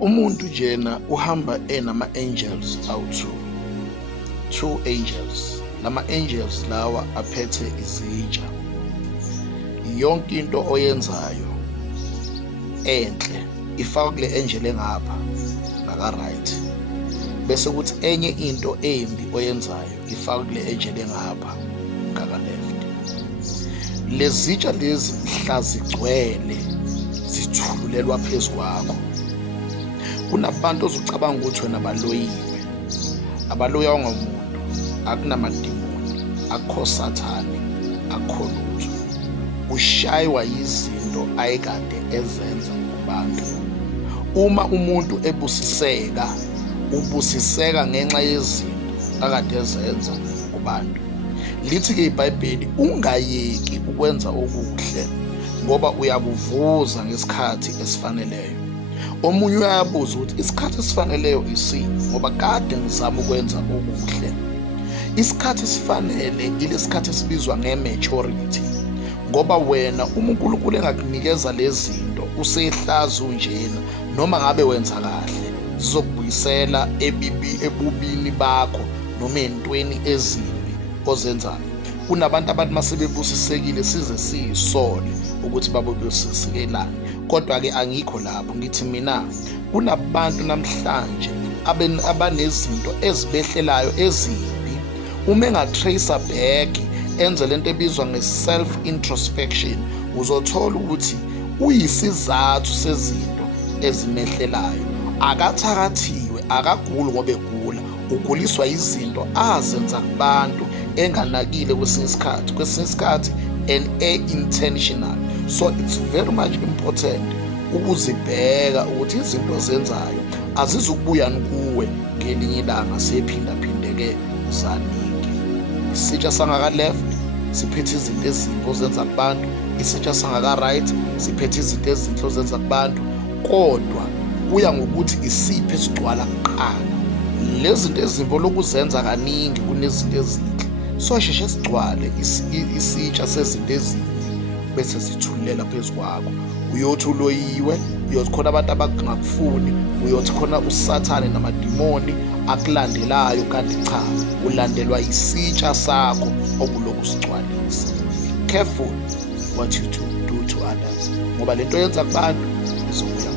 Umuntu njena uhamba enama-angels two angels. Lama-angels lawa aphethe izitsha. Yonke into oyenzayo enhle ifaka kule angel engapha ngaka-right, bese kuthi enye into embi oyenzayo ifaka kule angel engapha ngaka-left. Lezi zitsha lezi mhla zigcwele zithululelwa phezu kwakho. Kunabantu ozucabanga ukuthi wena abaloyiwe ngomuntu, akunamadimoni, akukho sathane, akukho lutho. Ushaywa yizinto ayekade ezenza kubantu. Uma umuntu ubusiseka ngenxa yezinto akade ezenza kubantu. Lithi-ke iBhayibheli ungayeki ukwenza okuhle ngoba uyabuvuza ngesikhathi esifaneleyo. Omunye uyabuza ukuthi isikhathi esifaneleyo isiphi, ngoba kade ngizama ukwenza okuhle. Isikhathi esifanele ilesikhathi esibizwa nge-maturity, ngoba wena uma uNkulunkulu engakunikeza lezi zinto usehlazi unjena, noma ngabe wenza kahle zizokubuyisela ebubini bakho noma ey'ntweni ezimbi ozenzayo. Kunabantu abantu masebebusisekile size siyisole ukuthi babusisekelani, kodwa-ke angikho lapho. Ngithi mina kunabantu namhlanje abanezinto ezibehlelayo ezimbi. Uma enga-tracer back enze lento ebizwa nge-self-introspection, uzothola ukuthi uyisizathu sezinto ezimehlelayo. Akathakathiwe, akaguli ngoba egula, uguliswa izinto azenza kubantu enganakile kwesinye isikhathi and intentional. So it's very much important ukuzibheka ukuthi izinto ozenzayo azizukubuya kuwe ngelinye ilanga sephindaphindeke zaningi. Isitsha sangaka-left siphethe izinto ezimbi ozenza kubantu, isitsha sangaka-right siphethe izinto ezinhle ozenza kubantu, kodwa kuya ngokuthi isiphi esigcwala kuqala. Lezi zinto ezimbi lokuzenza kaningi kunezinto ezinhle, so sheshe sigcwale isitsha sezinto ezimbi bese zithulela phezu kwakho. Uyothi uloyiwe, uyothi khona abantu abangakufuni, uyothi khona usathane namadimoni akulandelayo, kanti cha, ulandelwa isitsha sakho obuloku sigcwalisa. Be careful what you do to others, ngoba lento yenza kubantu izobuya